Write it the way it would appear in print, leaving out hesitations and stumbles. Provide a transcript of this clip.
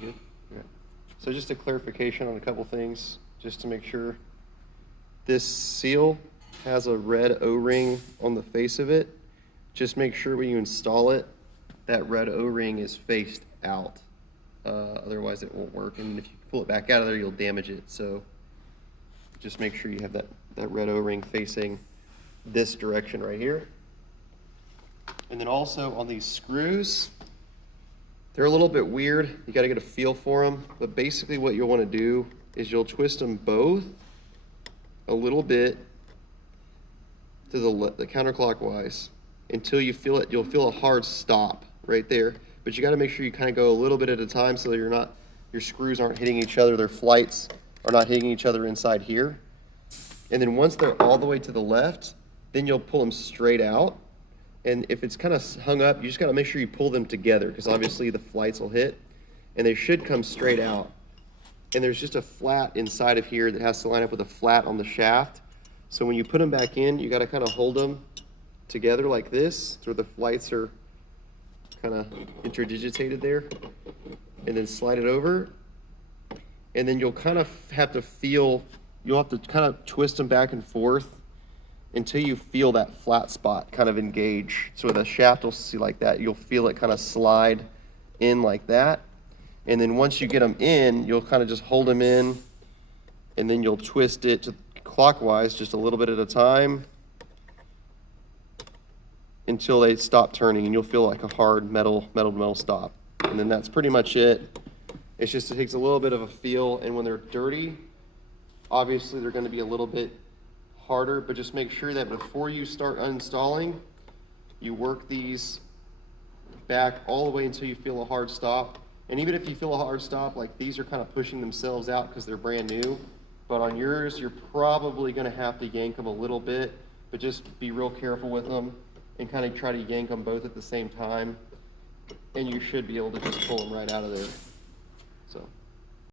Good. Okay. So just a clarification on a couple things, just to make sure. This seal has a red O-ring on the face of it. Just make sure when you install it, that red O-ring is faced out. Otherwise it won't work, and if you pull it back out of there, you'll damage it. So just make sure you have that red O-ring facing this direction right here. And then also on these screws, they're a little bit weird. You got to get a feel for them. But basically what you'll want to do is you'll twist them both a little bit to the counterclockwise until you feel it. You'll feel a hard stop right there. But you got to make sure you kind of go a little bit at a time so that your screws aren't hitting each other. Their flights are not hitting each other inside here. And then once they're all the way to the left, then you'll pull them straight out. And if it's kind of hung up, you just got to make sure you pull them together, because obviously the flights will hit, and they should come straight out. And there's just a flat inside of here that has to line up with a flat on the shaft. So when you put them back in, you got to kind of hold them together like this, so the flights are kind of interdigitated there, and then slide it over. And then you'll kind of have to feel, you'll have to kind of twist them back and forth until you feel that flat spot kind of engage. So the shaft will see like that. You'll feel it kind of slide in like that. And then once you get them in, you'll kind of just hold them in, and then you'll twist it to clockwise just a little bit at a time until they stop turning, and you'll feel like a hard metal to metal stop. And then that's pretty much it. It's just, it takes a little bit of a feel, and when they're dirty, obviously they're going to be a little bit harder, but just make sure that before you start uninstalling, you work these back all the way until you feel a hard stop. And even if you feel a hard stop, like these are kind of pushing themselves out because they're brand new, but on yours, you're probably going to have to yank them a little bit, but just be real careful with them and kind of try to yank them both at the same time, and you should be able to just pull them right out of there. So.